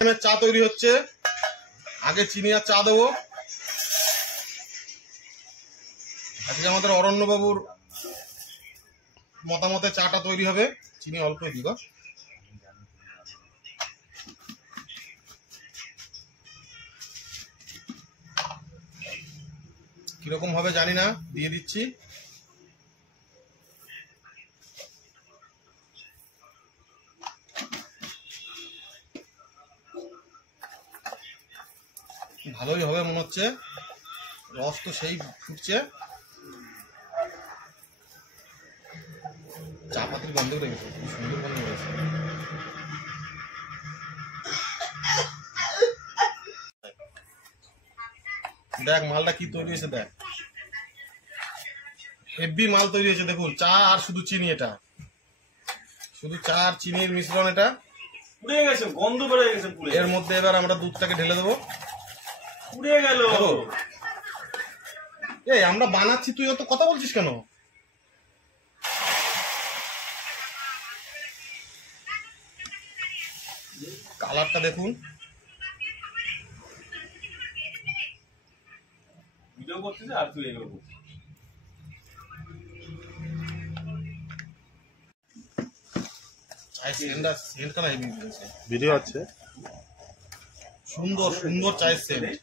চা তৈরি হচ্ছে। আগে চিনি আর চা দেবো। আজকে আমাদের অরণ্যবাবুর মতামতে চাটা তৈরি হবে। চিনি অল্প দিব। কিরকম হবে জানি না, দিয়ে দিচ্ছি। ভালোই হবে মনে হচ্ছে, রস তো সেই ফুটছে। চা পাতির গন্ধ উঠে গেছে, খুব সুন্দর গন্ধ হয়েছে। দেখ মালটা কি তৈরি হয়েছে, দেখ হেভি মাল তৈরি হয়েছে। দেখুন চা আর শুধু চিনি, এটা শুধু চা আর চিনির মিশ্রণ। এটা পুড়ে গেছে, গন্ধ বেড়ে গেছে পুড়ে। এর মধ্যে এবার আমরা দুধটাকে ঢেলে দেবো। পুড়ে গেল। এই আমরা বানাচ্ছি, তুই অত কথা বলছিস কেন? কালারটা দেখুন। ভিডিও করতেছে আর তুই এগুলো করছিস। ভিডিও আছে, সুন্দর সুন্দর চায়ের সেন্ট।